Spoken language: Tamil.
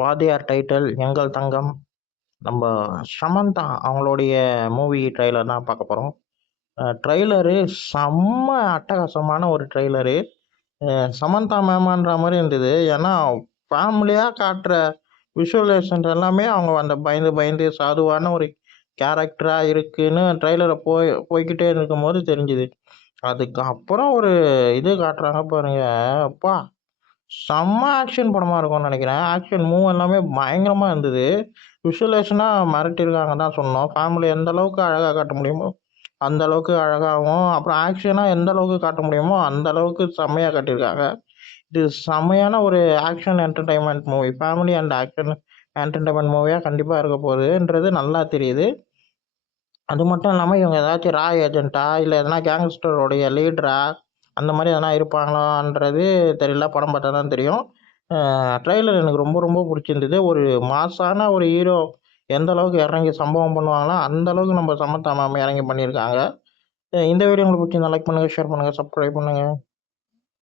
வாத்தியார் டைட்டில், எங்கள் தங்கம். நம்ம சமந்தா அவங்களுடைய மூவி ட்ரெய்லர் தான் பார்க்க போகிறோம். ட்ரெய்லரு செம்ம அட்டகாசமான ஒரு ட்ரெய்லரு. சமந்தா மேமான்ற மாதிரி இருந்தது. ஏன்னா ஃபேமிலியாக காட்டுற விஷுவலைசேஷன் எல்லாமே அவங்க அந்த பயந்து பயந்து சாதுவான ஒரு கேரக்டராக இருக்குன்னு ட்ரெய்லரை போய்கிட்டே இருக்கும்போது தெரிஞ்சுது. அதுக்கப்புறம் ஒரு இது காட்டுறாங்க பாருங்க, அப்பா செம்ம ஆக்ஷன் படமாக இருக்கும்னு நினைக்கிறேன். ஆக்ஷன் மூவ் எல்லாமே பயங்கரமாக இருந்தது. விஷுவலைசேஷனாக மிரட்டியிருக்காங்க தான் சொன்னோம். ஃபேமிலி எந்த அளவுக்கு அழகாக காட்ட முடியுமோ அந்த அளவுக்கு அழகாகவும், அப்புறம் ஆக்ஷனாக எந்த அளவுக்கு காட்ட முடியுமோ அந்த அளவுக்கு செம்மையாக காட்டியிருக்காங்க. இது செம்மையான ஒரு action entertainment movie. Family and action entertainment மூவியாக கண்டிப்பாக இருக்க போகுதுன்றது நல்லா தெரியுது. அது மட்டும் இல்லாமல் இவங்க ஏதாச்சும் ரா ஏஜென்ட்டா இல்லை எதனா கேங்ஸ்டருடைய லீடரா அந்த மாதிரி எதனா இருப்பாங்களான்றது தெரியல. படம் பார்த்தா தான் தெரியும். ட்ரெய்லர் எனக்கு ரொம்ப ரொம்ப பிடிச்சிருந்தது. ஒரு மாசான ஒரு ஹீரோ எந்த அளவுக்கு இறங்கி சம்பவம் பண்ணுவாங்களோ அந்த அளவுக்கு நம்ம சமத்தா மேம் இறங்கி பண்ணியிருக்காங்க. இந்த வீடியோ உங்களுக்கு பிடிச்சிருந்தா லைக் பண்ணுங்கள், ஷேர் பண்ணுங்கள், சப்ஸ்கிரைப் பண்ணுங்கள்.